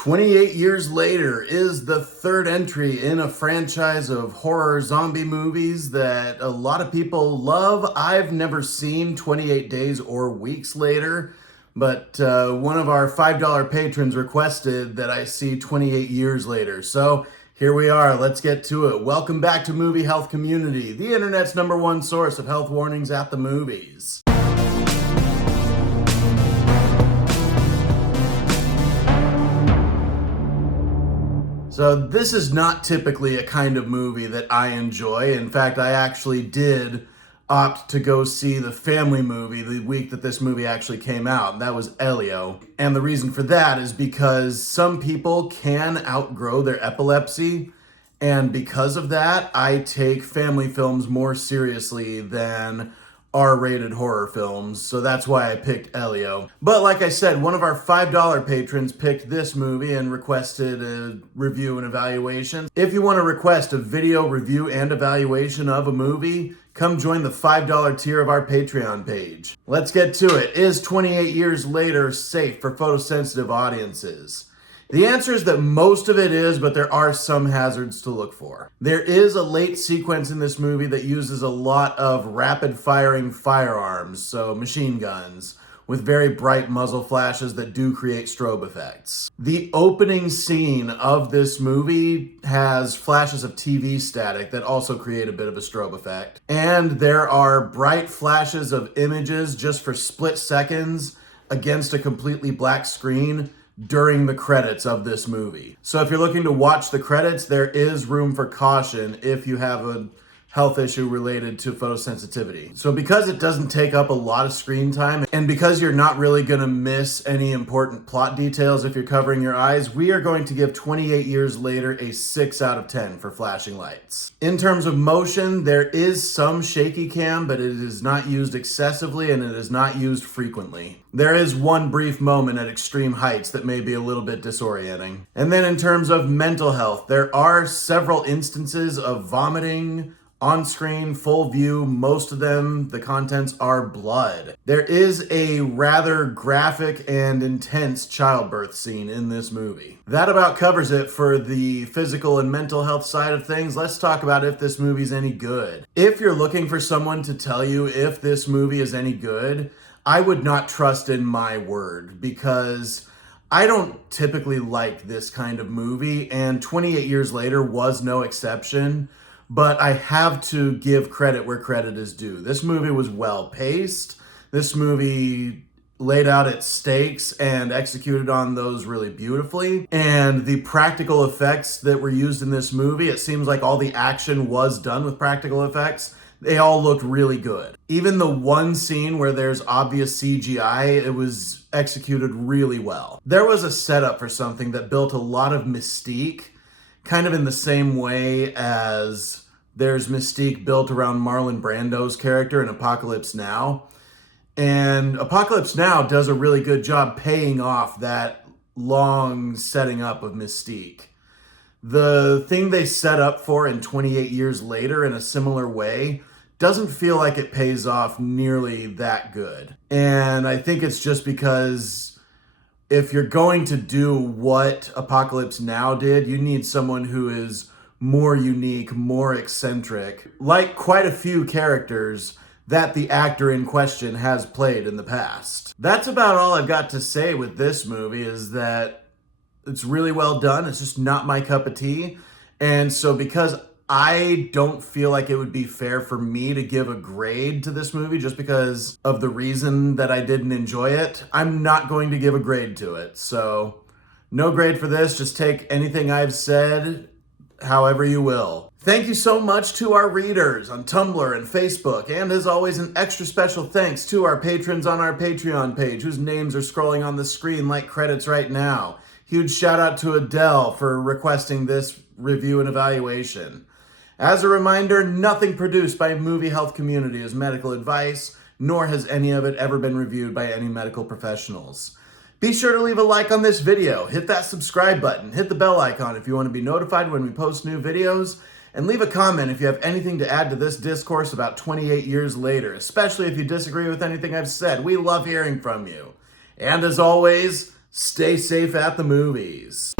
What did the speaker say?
28 years later is the third entry in a franchise of horror zombie movies that a lot of people love. I've never seen 28 Days or Weeks Later, but one of our $5 patrons requested that I see 28 Years Later. So here we are, let's get to it. Welcome back to Movie Health Community, the internet's #1 source of health warnings at the movies. So this is not typically a kind of movie that I enjoy. In fact, I actually did opt to go see the family movie the week that this movie actually came out. That was Elio. And the reason for that is because some people can outgrow their epilepsy. And because of that, I take family films more seriously than R-rated horror films, so that's why I picked Elio. But like I said, one of our $5 patrons picked this movie and requested a review and evaluation. If you want to request a video review and evaluation of a movie, come join the $5 tier of our Patreon page. Let's get to it. Is 28 Years Later safe for photosensitive audiences? The answer is that most of it is, but there are some hazards to look for. There is a late sequence in this movie that uses a lot of rapid-firing firearms, so machine guns, with very bright muzzle flashes that do create strobe effects. The opening scene of this movie has flashes of TV static that also create a bit of a strobe effect. And there are bright flashes of images just for split seconds against a completely black screen during the credits of this movie. So if you're looking to watch the credits, there is room for caution if you have a health issue related to photosensitivity. So because it doesn't take up a lot of screen time, and because you're not really gonna miss any important plot details if you're covering your eyes, we are going to give 28 Years Later a 6 out of 10 for flashing lights. In terms of motion, there is some shaky cam, but it is not used excessively and it is not used frequently. There is one brief moment at extreme heights that may be a little bit disorienting. And then in terms of mental health, there are several instances of vomiting, on-screen, full view. Most of them, the contents are blood. There is a rather graphic and intense childbirth scene in this movie. That about covers it for the physical and mental health side of things. Let's talk about if this movie's any good. If you're looking for someone to tell you if this movie is any good, I would not trust in my word, because I don't typically like this kind of movie, and 28 Years Later was no exception. But I have to give credit where credit is due. This movie was well paced. This movie laid out its stakes and executed on those really beautifully. And the practical effects that were used in this movie, it seems like all the action was done with practical effects. They all looked really good. Even the one scene where there's obvious CGI, it was executed really well. There was a setup for something that built a lot of mystique, kind of in the same way as there's mystique built around Marlon Brando's character in Apocalypse Now. And Apocalypse Now does a really good job paying off that long setting up of mystique. The thing they set up for in 28 Years Later in a similar way doesn't feel like it pays off nearly that good. And I think it's just because if you're going to do what Apocalypse Now did, you need someone who is more unique, more eccentric, like quite a few characters that the actor in question has played in the past. That's about all I've got to say with this movie, is that it's really well done. It's just not my cup of tea. And so because I don't feel like it would be fair for me to give a grade to this movie just because of the reason that I didn't enjoy it, I'm not going to give a grade to it. So no grade for this. Just take anything I've said however you will. Thank you so much to our readers on Tumblr and Facebook, and as always, an extra special thanks to our patrons on our Patreon page, whose names are scrolling on the screen like credits right now. Huge shout out to Adele for requesting this review and evaluation. As a reminder, nothing produced by Movie Health Community is medical advice, nor has any of it ever been reviewed by any medical professionals. Be sure to leave a like on this video, hit that subscribe button, hit the bell icon if you want to be notified when we post new videos, and leave a comment if you have anything to add to this discourse about 28 Years Later, especially if you disagree with anything I've said. We love hearing from you. And as always, Stay safe at the movies.